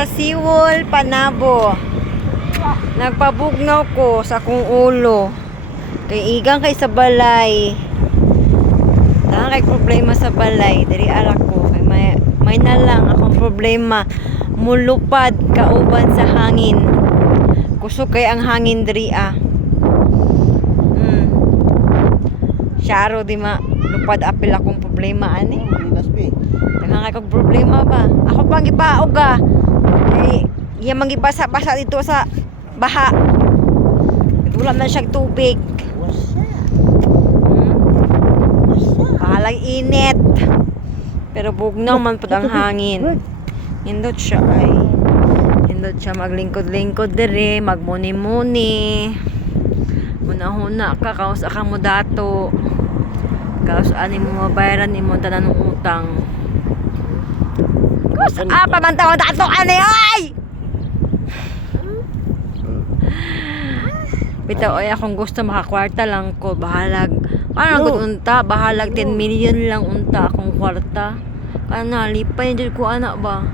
sa Siwol, Panabo. Nagpabugnaw ko sa akong ulo. Kay igang kay sa balay. Dahil kay problema sa balay. Diri ara ko. Kay may na lang akong problema. Mulupad kauban sa hangin. Kusog kay ang hangin diri ah. Syaro di ma. Lupad apil akong problema ani. Kay kog problema ba? Ako pang gipaog ah. Kay iya manggibasa-basa dito sa baha. Wala man siyang tubig. Pahalang init. Pero bugnaw man pud ang hangin. Indot siya ay. Indot siya maglingkod-lingkod dire, magmuni-muni. Una-huna ka kaus ka mo dato. Kaus ani mo mabayaran imo tanan ng utang. Pamantaw dato ani ay. Bitaw ay akong gusto makakwarta lang ko bahalag. Ano gud unta bahalag 10 million lang unta akong kwarta. Kana lipay jud ko anak ba.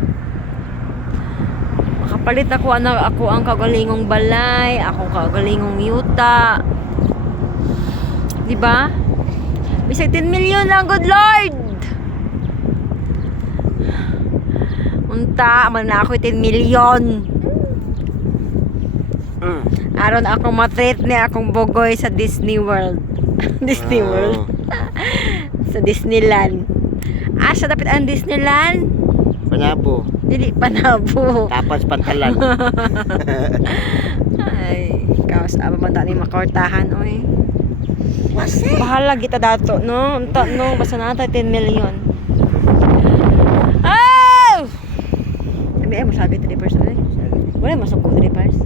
Makapalit ako anak ako ang kagalingong balay, akong kagalingong yuta. Di ba? Bisag 10 million lang good Lord. Unta man na ako 10 million. Aron ako matreat ni akong bogoy sa Disney World. Disney World. Sa Disneyland. Asa dapat ang Disneyland? Panabo. Dili Panabo. Tapas pantalan. Ay, kaos aba man tani makortahan oy. Bahala kita dato no. Unta no basta nata 10 million. Oh! Sabi ay masabi 3 person ay. Wala masungko 3 pars.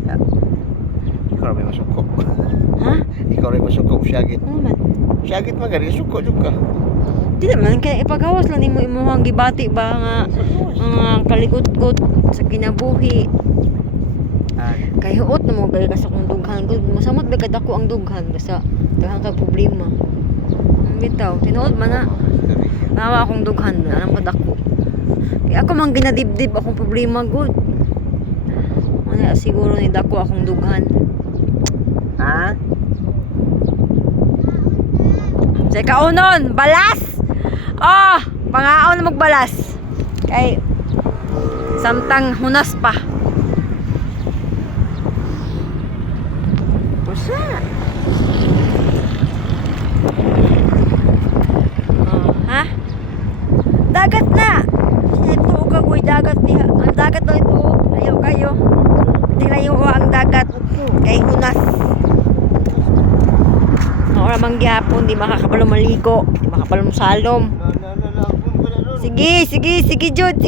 Ikaw rin masuko. Ha? Ikaw rin masuko. Siyagit. Ano man? Siyagit magari. Suko juga. Di naman kaya ipagawas lang nimo imuhang gibati ba nga kalikot-kot sa kinabuhi. Kay huot na mo kay sa kong dughan gud masamot ba kad ako ang dughan basta daghang ka problema. Ang bitaw tinuod man na. Nawa akong dughan anang kad ako. Kaya ako man ginadibdib akong problema gud. Ano siguro ni dako akong dughan. Ha? Say kaunon, balas. Oh, pangaon na magbalas. Kay samtang hunas pa. Pusa. Oh, ha? Dagat na. Ito ka koy dagat niya. Ang dagat daw ito. Ayaw kayo. Tingnan ko ang dagat kay hunas. Ora mangyapon di makakabalo maligo, di makakabalo salom. Sige, Jud.